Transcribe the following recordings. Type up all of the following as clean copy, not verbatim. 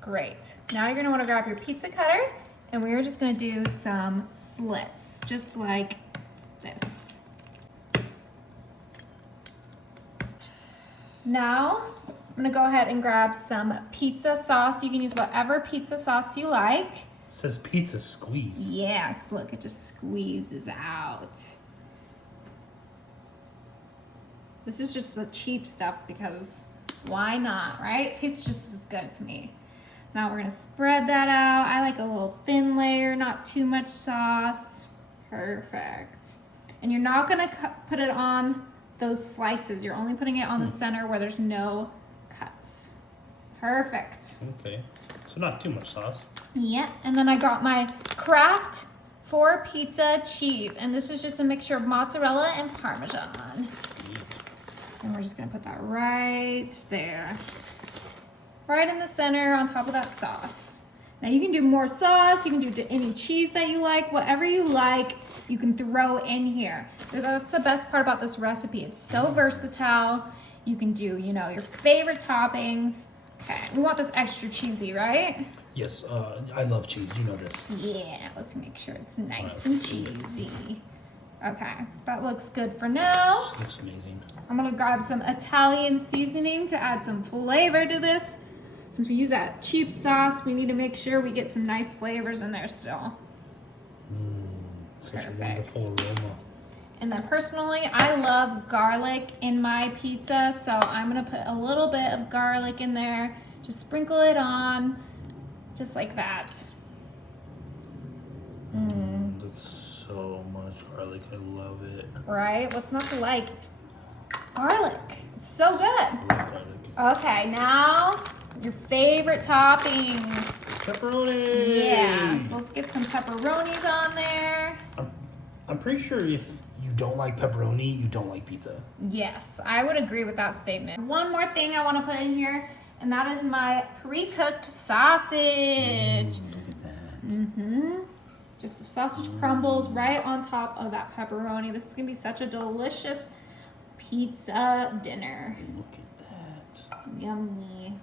Great. Now you're gonna wanna grab your pizza cutter and we're just gonna do some slits, just like this. Now, I'm gonna go ahead and grab some pizza sauce. You can use whatever pizza sauce you like. It says pizza squeeze. Yeah, because look, it just squeezes out. This is just the cheap stuff because why not, right? Tastes just as good to me. Now we're gonna spread that out. I like a little thin layer, not too much sauce. Perfect. And you're not gonna put it on those slices. You're only putting it on the center where there's no cuts. Perfect. Okay, so not too much sauce. Yeah, and then I got my Kraft 4 pizza cheese. And this is just a mixture of mozzarella and Parmesan. And we're just gonna put that right there. Right in the center on top of that sauce. Now you can do more sauce, you can do any cheese that you like, whatever you like, you can throw in here. That's the best part about this recipe. It's so versatile. You can do, you know, your favorite toppings. Okay, we want this extra cheesy, right? Yes, I love cheese, you know this. Yeah, let's make sure it's nice and cheesy. Okay, that looks good for now. This looks amazing. I'm gonna grab some Italian seasoning to add some flavor to this. Since we use that cheap sauce, we need to make sure we get some nice flavors in there still. Such Perfect. a wonderful aroma. And then personally, I love garlic in my pizza, so I'm gonna put a little bit of garlic in there. Just sprinkle it on, just like that. That's so much garlic, I love it. Right? What's not to like? It's garlic. It's so good. I love garlic. Okay, now your favorite toppings. Pepperoni! Yeah, so let's get some pepperonis on there. I'm pretty sure if you don't like pepperoni, you don't like pizza. Yes, I would agree with that statement. One more thing I want to put in here, and that is my pre-cooked sausage. Look at that. Just the sausage crumbles right on top of that pepperoni. This is going to be such a delicious pizza dinner. Look at that. Yummy.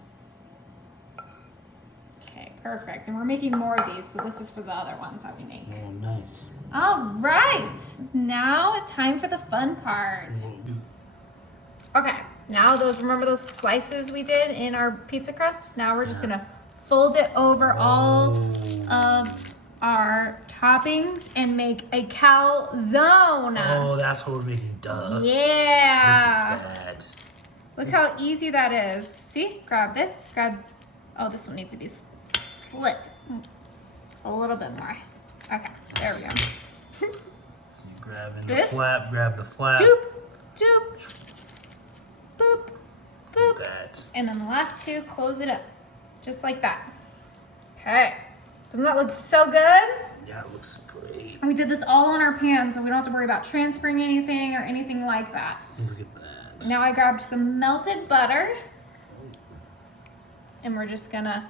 Okay, perfect. And we're making more of these, so this is for the other ones that we make. Oh, nice. All right, now time for the fun part. Okay, now remember those slices we did in our pizza crust? Now we're just gonna fold it over all of our toppings and make a calzone. Oh, that's what we're making, duh. Yeah. Look at that. Look how easy that is. See, grab this, oh, this one needs to be split. A little bit more. Okay, there we go. So you grab in This? the flap, grab the flap. Doop, doop, boop, boop. That. And then the last two, close it up. Just like that. Okay. Doesn't that look so good? Yeah, it looks great. And we did this all on our pan, so we don't have to worry about transferring anything or anything like that. Look at that. Now I grabbed some melted butter. And we're just gonna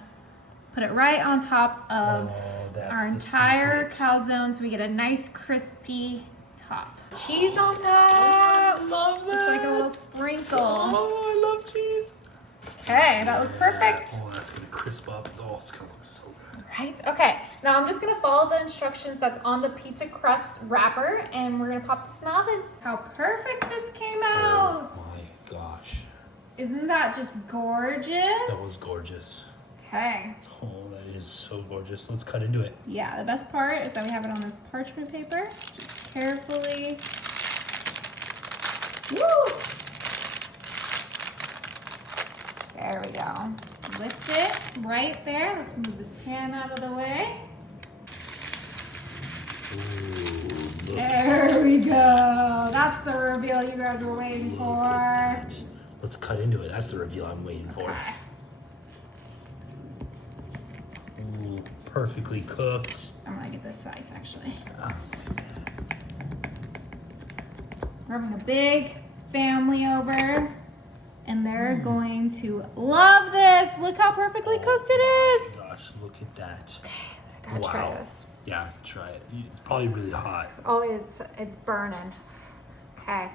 put it right on top of that's our the entire secret. calzone so we get a nice crispy top. Cheese on top. I love that. Just like a little sprinkle. Oh, I love cheese. Okay, that looks perfect. Oh, that's gonna crisp up. Oh, it's gonna look so good. Right, okay. Now I'm just gonna follow the instructions that's on the pizza crust wrapper and we're gonna pop this in the oven. How perfect this came out. Oh my gosh. Isn't that just gorgeous? That was gorgeous. Okay. Oh, that is so gorgeous. Let's cut into it. Yeah, the best part is that we have it on this parchment paper. Just carefully. Woo! There we go. Lift it right there. Let's move this pan out of the way. Ooh, look. There we go. That's the reveal you guys were waiting Look for. at that. Let's cut into it. That's the reveal I'm waiting for. Okay. Ooh, perfectly cooked. I'm gonna get this slice actually. Ah, We're having a big family over and they're going to love this. Look how perfectly cooked it is. gosh, look at that. I gotta try this. Yeah, try it. It's probably really hot. Oh, it's burning. Okay.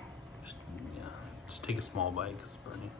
Just take a small bite because it's burning.